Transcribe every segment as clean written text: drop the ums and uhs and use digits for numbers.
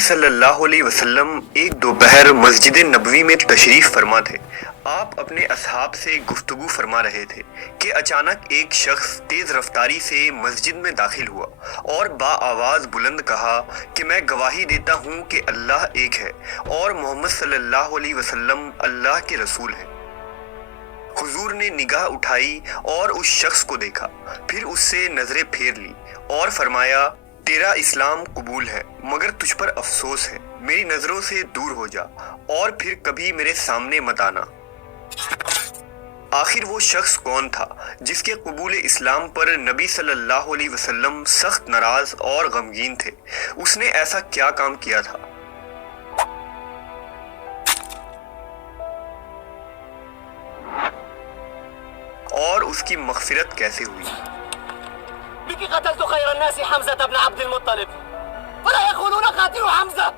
सल्लल्लाहु अलैहि वसल्लम एक दोपहर मस्जिद नबवी में तशरीफ फरमा थे। आप अपने असहाब से गुफ्तगू फरमा रहे थे कि अचानक एक शख्स तेज रफ्तारी से मस्जिद में दाखिल हुआ और बाआवाज़ बुलंद कहा कि मैं गवाही देता हूँ कि अल्लाह एक है और मोहम्मद सल्लल्लाहु अलैहि वसल्लम अल्लाह के रसूल हैं। हुजूर ने निगाह उठाई और उस शख्स को देखा, फिर उससे नजरें फेर ली और फरमाया, तेरा इस्लाम कबूल है, मगर तुझ पर अफसोस है, मेरी नजरों से दूर हो जा और फिर कभी मेरे सामने मत आना। आखिर वो शख्स कौन था जिसके कबूल इस्लाम पर नबी सल्लल्लाहु अलैहि वसल्लम सख्त नाराज और गमगीन थे? उसने ऐसा क्या काम किया था? और उसकी मग़फ़िरत कैसे हुई? بك قتلت خير الناس حمزة بن عبد المطلب فلا يقولون قاتل حمزة।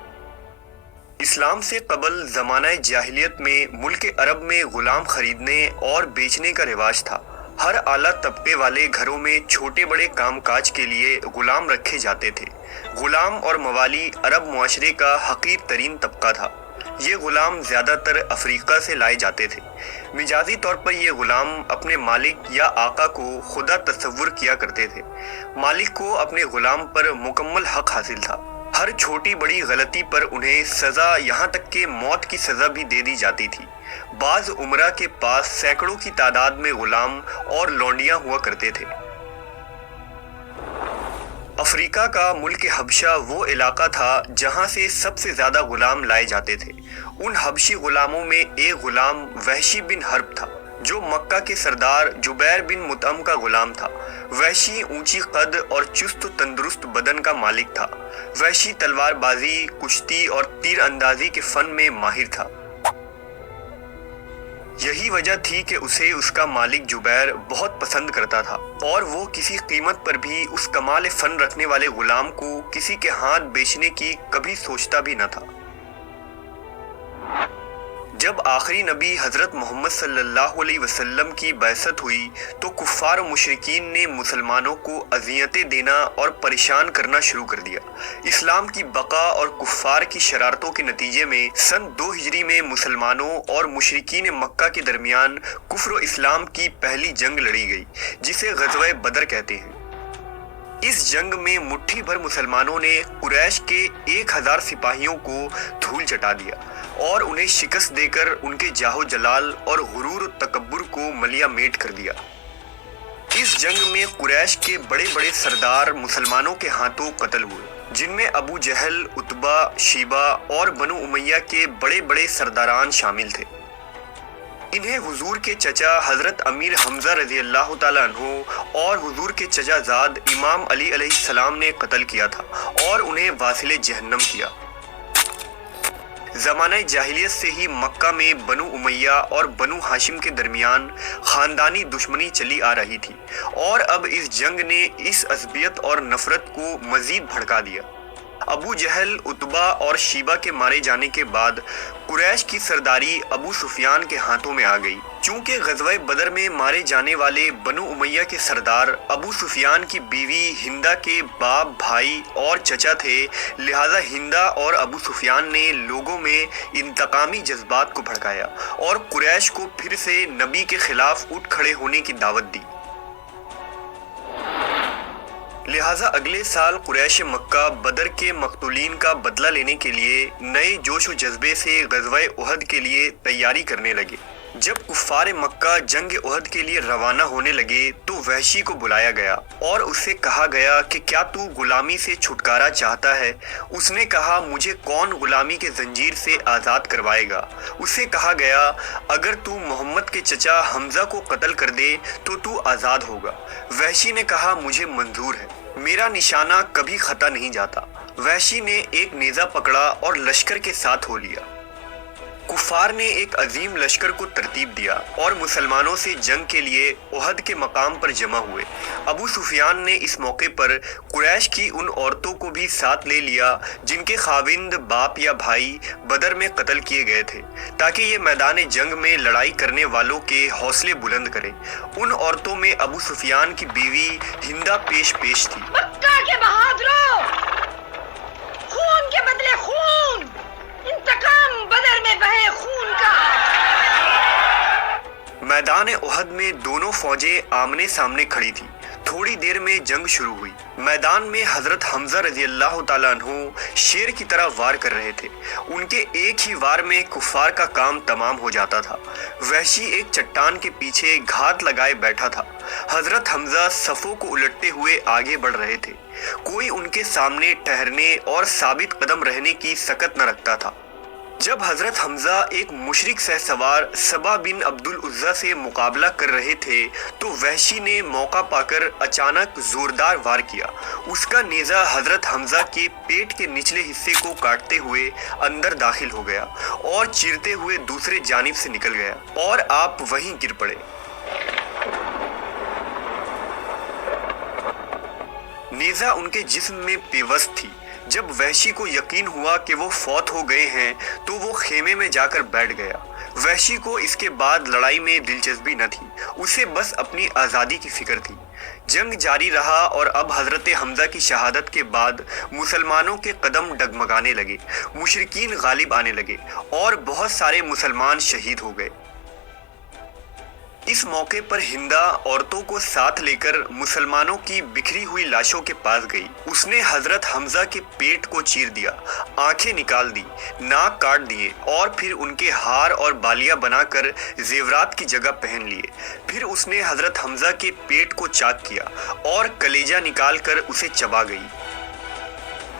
इस्लाम से कबल ज़माना जाहिलियत में मुल्क अरब में ग़ुलाम ख़रीदने और बेचने का रिवाज था। हर आला तबके वाले घरों में छोटे बड़े कामकाज के लिए ग़ुलाम रखे जाते थे। ग़ुलाम और मवाली अरब मुआशरे का हक़ीर तरीन तबका था। ये ग़ुलाम ज़्यादातर अफ्रीका से लाए जाते थे। मिजाजी तौर पर ये ग़ुलाम अपने मालिक या आका को खुदा तस्वुर किया करते थे। मालिक को अपने ग़ुलाम पर मुकम्मल हक़ हासिल था। हर छोटी बड़ी गलती पर उन्हें सज़ा, यहाँ तक कि मौत की सज़ा भी दे दी जाती थी। बाज़ उमरा के पास सैकड़ों की तादाद में ग़ुलाम और लौंडियाँ हुआ करते थे। अफ्रीका का मुल्क हबशा वो इलाका था जहाँ से सबसे ज़्यादा ग़ुलाम लाए जाते थे। उन हबशी ग़ुलामों में एक ग़ुलाम वहशी बिन हर्ब था, जो मक्का के सरदार जुबैर बिन मुतअम का ग़ुलाम था। वहशी ऊंची कद और चुस्त तंदुरुस्त बदन का मालिक था। वहशी तलवारबाजी, कुश्ती और तीर अंदाजी के फ़न में माहिर था। यही वजह थी कि उसे उसका मालिक जुबैर बहुत पसंद करता था और वो किसी कीमत पर भी उस कमाल फ़न रखने वाले ग़ुलाम को किसी के हाथ बेचने की कभी सोचता भी न था। जब आखिरी नबी हज़रत मोहम्मद सल्लल्लाहु अलैहि वसल्लम की बैसत हुई तो कुफ़ार और मुशरिकीन ने मुसलमानों को अज़ियतें देना और परेशान करना शुरू कर दिया। इस्लाम की बका और कुफ़ार की शरारतों के नतीजे में सन 2 हिजरी में मुसलमानों और मुशरिकीन मक्का के दरमियान कुफ्र और इस्लाम की पहली जंग लड़ी गई, जिसे ग़ज़वा बदर कहते हैं। इस जंग में मुट्ठी भर मुसलमानों ने कुरैश के 1000 सिपाहियों को धूल चटा दिया और उन्हें शिकस्त देकर उनके जाहो जलाल और गुरूर और तकब्बुर को मलिया मेट कर दिया। इस जंग में कुरैश के बड़े बड़े सरदार मुसलमानों के हाथों कत्ल हुए, जिनमें अबू जहल, उतबा, शीबा और बनु उमैया के बड़े बड़े सरदारान शामिल थे। इन्हें हुजूर के चचा हज़रत अमीर हमज़ा रज़ी अल्लाह ताला अन्हु और हुजूर के चचाज़ाद इमाम अली अलैहिस्सलाम ने कत्ल किया था और उन्हें वासिले जहन्नम किया। ज़माना जाहिलियत से ही मक्का में बनु उमैया और बनु हाशिम के दरमियान ख़ानदानी दुश्मनी चली आ रही थी और अब इस जंग ने इस असबियत और नफ़रत को मज़ीद भड़का दिया। अबू जहल, उतबा और शीबा के मारे जाने के बाद कुरैश की सरदारी अबू सुफियान के हाथों में आ गई। चूँकि ग़ज़वा बदर में मारे जाने वाले बनु उमैया के सरदार अबू सुफियान की बीवी हिंदा के बाप, भाई और चचा थे, लिहाजा हिंदा और अबू सुफियान ने लोगों में इंतकामी जज्बात को भड़काया और कुरैश को फिर से नबी के खिलाफ उठ खड़े होने की दावत दी। लिहाजा अगले साल कुरैश मक्का बदर के मक़तूलीन का बदला लेने के लिए नए जोश व जज्बे से ग़ज़वा उहद के लिए तैयारी करने लगे। जब कुफ़ार मक्का जंग उहद के लिए रवाना होने लगे तो वहशी को बुलाया गया और उससे कहा गया कि क्या तू ग़ुलामी से छुटकारा चाहता है? उसने कहा, मुझे कौन ग़ुलामी के ज़ंजीर से आज़ाद करवाएगा? उससे कहा गया, अगर तू मोहम्मद के चचा हमज़ा को कत्ल कर दे तो तू आज़ाद होगा। वहशी ने कहा, मुझे मंजूर है, मेरा निशाना कभी खता नहीं जाता। वहशी ने एक नेज़ा पकड़ा और लश्कर के साथ हो लिया। कुफ़ार ने एक अजीम लश्कर को तरतीब दिया और मुसलमानों से जंग के लिए उहद के मकाम पर जमा हुए। अबू सुफियान ने इस मौके पर कुरैश की उन औरतों को भी साथ ले लिया जिनके खाविंद, बाप या भाई बदर में कत्ल किए गए थे, ताकि ये मैदान जंग में लड़ाई करने वालों के हौसले बुलंद करें। उन औरतों में अबू सुफियान की बीवी हिंदा पेश थी। मक्का के बहादुरों, खून के बदले खून मैदान उहद में दोनों फौजें आमने सामने खड़ी थी। थोड़ी देर में जंग शुरू हुई। मैदान में हजरत हमजा रजी अल्लाह ताला अन्हु शेर की तरह वार कर रहे थे। उनके एक ही वार में कुफ्फार का काम तमाम हो जाता था। वहशी एक चट्टान के पीछे घात लगाए बैठा था। हजरत हमजा सफों को उलटते हुए आगे बढ़ रहे थे। कोई उनके सामने ठहरने और साबित कदम रहने की सकत न रखता था। जब हजरत हमजा एक मुशरिक सहसवार सबा बिन अब्दुल उज़्ज़ा से मुकाबला कर रहे थे तो वहशी ने मौका पाकर अचानक जोरदार वार किया। उसका नेज़ा हजरत हमजा के पेट के निचले हिस्से को काटते हुए अंदर दाखिल हो गया और चीरते हुए दूसरे जानिब से निकल गया और आप वहीं गिर पड़े। नेज़ा उनके जिस्म में पेवस्त थी। जब वहशी को यकीन हुआ कि वो फौत हो गए हैं तो वो खेमे में जाकर बैठ गया। वहशी को इसके बाद लड़ाई में दिलचस्पी न थी, उसे बस अपनी आज़ादी की फिक्र थी। जंग जारी रहा और अब हजरत हमजा की शहादत के बाद मुसलमानों के कदम डगमगाने लगे, मुशरिकीन गालिब आने लगे और बहुत सारे मुसलमान शहीद हो गए। इस मौके पर हिंदा औरतों को साथ लेकर मुसलमानों की बिखरी हुई लाशों के पास गई। उसने हजरत हमजा के पेट को चीर दिया, आंखें निकाल दी, नाक काट दिए और फिर उनके हार और बालियां बनाकर जेवरात की जगह पहन लिए। फिर उसने हजरत हमजा के पेट को चाक किया और कलेजा निकाल कर उसे चबा गई।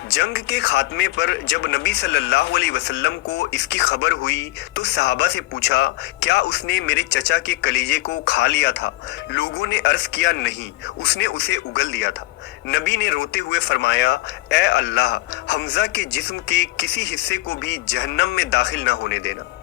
जंग के खात्मे पर जब नबी सल्लल्लाहु अलैहि वसल्लम को इसकी खबर हुई तो सहाबा से पूछा, क्या उसने मेरे चचा के कलेजे को खा लिया था? लोगों ने अर्ज किया, नहीं, उसने उसे उगल दिया था। नबी ने रोते हुए फरमाया, ए अल्लाह, हमजा के जिस्म के किसी हिस्से को भी जहन्नम में दाखिल ना होने देना।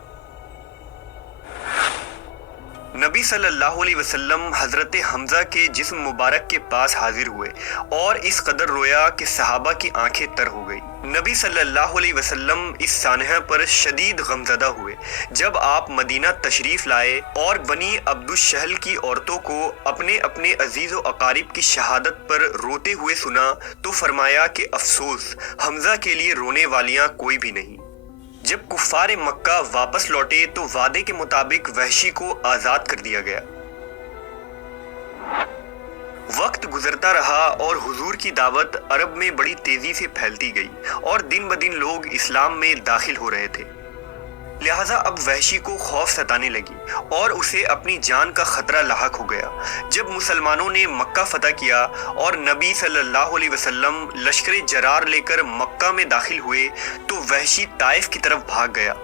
नबी सल्लल्लाहु अलैहि वसल्लम हजरत हमजा के जिस्म मुबारक के पास हाजिर हुए और इस कदर रोया कि सहाबा की आंखें तर हो गई। नबी सल्लल्लाहु अलैहि वसल्लम इस सानहा पर शदीद गमज़दा हुए। जब आप मदीना तशरीफ लाए और बनी अब्दुश-शहल की औरतों को अपने अपने अजीज़ व अकारिब की शहादत पर रोते हुए सुना तो फरमाया कि अफसोस, हमजा के लिए रोने वालियां कोई भी नहीं। जब कुफ्फार मक्का वापस लौटे तो वादे के मुताबिक वहशी को आज़ाद कर दिया गया। वक्त गुजरता रहा और हुजूर की दावत अरब में बड़ी तेजी से फैलती गई और दिन ब दिन लोग इस्लाम में दाखिल हो रहे थे। लिहाजा अब वहशी को खौफ सताने लगी और उसे अपनी जान का खतरा लाहक हो गया। जब मुसलमानों ने मक्का फतह किया और नबी सल्लल्लाहु अलैहि वसल्लम लश्कर जरार लेकर मक्का में दाखिल हुए तो वहशी ताइफ की तरफ भाग गया।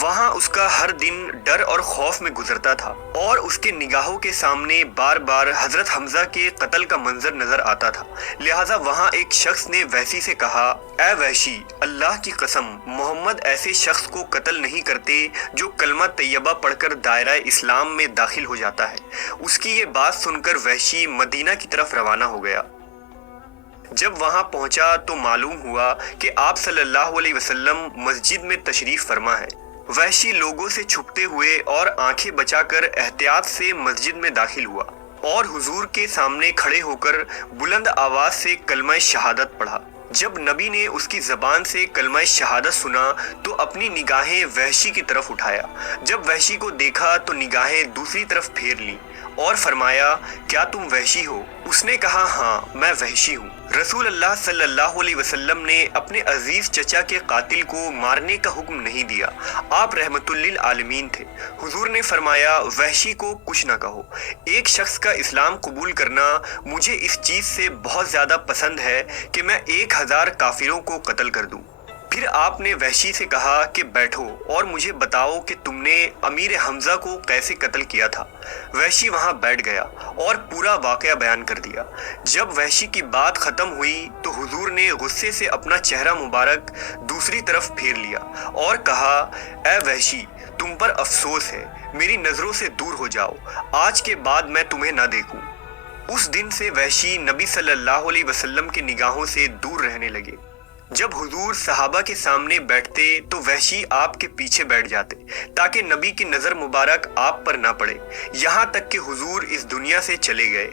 वहाँ उसका हर दिन डर और खौफ में गुजरता था और उसके निगाहों के सामने बार बार हजरत हमजा के कत्ल का मंजर नजर आता था। लिहाजा वहाँ एक शख्स ने वहशी से कहा, ए वहशी, अल्लाह की कसम, मोहम्मद ऐसे शख्स को कत्ल नहीं करते जो कलमा तैयबा पढ़कर दायरा इस्लाम में दाखिल हो जाता है। उसकी ये बात सुनकर वहशी मदीना की तरफ रवाना हो गया। जब वहां पहुंचा तो मालूम हुआ कि आप सल्लल्लाहु अलैहि वसल्लम मस्जिद में तशरीफ फरमा है। वहशी लोगों से छुपते हुए और आंखें बचाकर एहतियात से मस्जिद में दाखिल हुआ और हुजूर के सामने खड़े होकर बुलंद आवाज से कलमा शहादत पढ़ा। जब नबी ने उसकी ज़बान से कलमा शहादत सुना तो अपनी निगाहें वहशी की तरफ उठाया। जब वहशी को देखा तो निगाहें दूसरी तरफ फेर ली और फरमाया, क्या तुम वहशी हो? उसने कहा, हाँ, मैं वहशी हूँ। रसूल अल्लाह सल्लल्लाहु अलैहि वसल्लम ने अपने अजीज चचा के कातिल को मारने का हुक्म नहीं दिया। आप रहमतुल लिल आलमीन थे। हुजूर ने फरमाया, वहशी को कुछ न कहो। एक शख्स का इस्लाम कबूल करना मुझे इस चीज़ से बहुत ज़्यादा पसंद है कि मैं 1000 काफिरों को कत्ल कर दूँ। फिर आपने वहशी से कहा कि बैठो और मुझे बताओ कि तुमने अमीर हमजा को कैसे कत्ल किया था। वहशी वहां बैठ गया और पूरा वाकया बयान कर दिया। जब वहशी की बात खत्म हुई तो हुजूर ने गुस्से से अपना चेहरा मुबारक दूसरी तरफ फेर लिया और कहा, ए वहशी, तुम पर अफसोस है, मेरी नजरों से दूर हो जाओ, आज के बाद मैं तुम्हें ना देखूं। उस दिन से वहशी नबी सल्लल्लाहु अलैहि वसल्लम की निगाहों से दूर रहने लगे। जब हुजूर सहाबा के सामने बैठते तो वहशी आपके पीछे बैठ जाते ताकि नबी की नजर मुबारक आप पर ना पड़े, यहाँ तक कि हुजूर इस दुनिया से चले गए।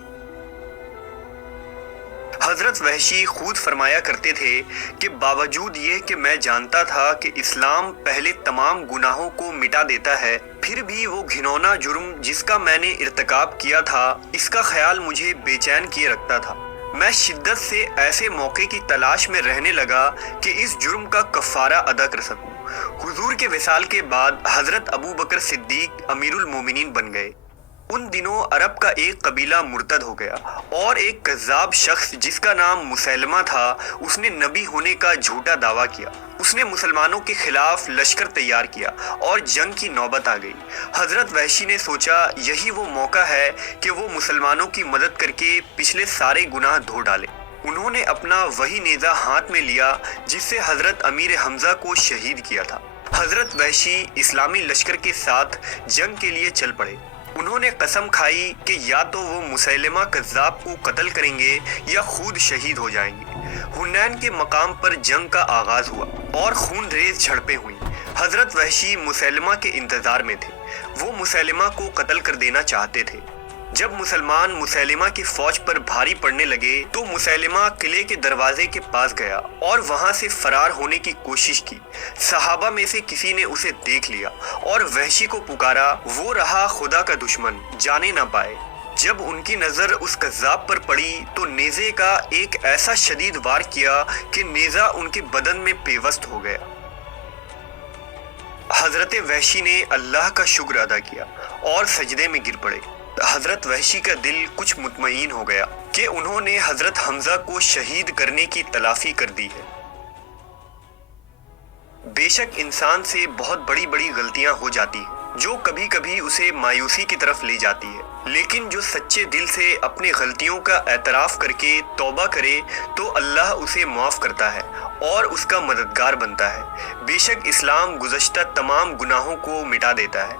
حضرت وحشی خود فرمایا کرتے تھے کہ باوجود یہ کہ میں جانتا تھا کہ اسلام پہلے تمام گناہوں کو مٹا دیتا ہے، پھر بھی وہ گھنونا جرم جس کا میں نے ارتکاب کیا تھا اس کا خیال مجھے بے چین کیے رکھتا تھا۔ میں شدت سے ایسے موقع کی تلاش میں رہنے لگا کہ اس جرم کا کفارہ ادا کر سکوں۔ حضور کے وصال کے بعد حضرت ابو بکر صدیق امیر المومنین بن گئے۔ ان دنوں عرب کا ایک قبیلہ مرتد ہو گیا اور ایک کذاب شخص جس کا نام مسیلمہ تھا، اس نے نبی ہونے کا جھوٹا دعویٰ کیا۔ اس نے مسلمانوں کے خلاف لشکر تیار کیا اور جنگ کی نوبت آ گئی۔ حضرت وحشی نے سوچا یہی وہ موقع ہے کہ وہ مسلمانوں کی مدد کر کے پچھلے سارے گناہ دھو ڈالے۔ انہوں نے اپنا وہی نیزہ ہاتھ میں لیا جس سے حضرت امیر حمزہ کو شہید کیا تھا۔ حضرت وحشی اسلامی لشکر کے ساتھ جنگ کے لیے چل پڑے۔ انہوں نے قسم کھائی کہ یا تو وہ مسیلمہ کذاب کو قتل کریں گے یا خود شہید ہو جائیں گے۔ حنین کے مقام پر جنگ کا آغاز ہوا اور خون ریز جھڑپیں ہوئیں۔ حضرت وحشی مسیلمہ کے انتظار میں تھے۔ وہ مسیلمہ کو قتل کر دینا چاہتے تھے۔ جب مسلمان مسیلمہ کی فوج پر بھاری پڑنے لگے تو مسیلمہ قلعے کے دروازے کے پاس گیا اور وہاں سے فرار ہونے کی کوشش کی۔ صحابہ میں سے کسی نے اسے دیکھ لیا اور وحشی کو پکارا، وہ رہا خدا کا دشمن، جانے نہ پائے۔ جب ان کی نظر اس کذاب پر پڑی تو نیزے کا ایک ایسا شدید وار کیا کہ نیزہ ان کے بدن میں پیوست ہو گیا۔ حضرت وحشی نے اللہ کا شکر ادا کیا اور سجدے میں گر پڑے۔ حضرت وحشی کا دل کچھ مطمئن ہو گیا کہ انہوں نے حضرت حمزہ کو شہید کرنے کی تلافی کر دی ہے۔ بے شک انسان سے بہت بڑی بڑی غلطیاں ہو جاتی ہیں جو کبھی کبھی اسے مایوسی کی طرف لے جاتی ہے، لیکن جو سچے دل سے اپنی غلطیوں کا اعتراف کر کے توبہ کرے تو اللہ اسے معاف کرتا ہے اور اس کا مددگار بنتا ہے۔ بے شک اسلام گزشتہ تمام گناہوں کو مٹا دیتا ہے۔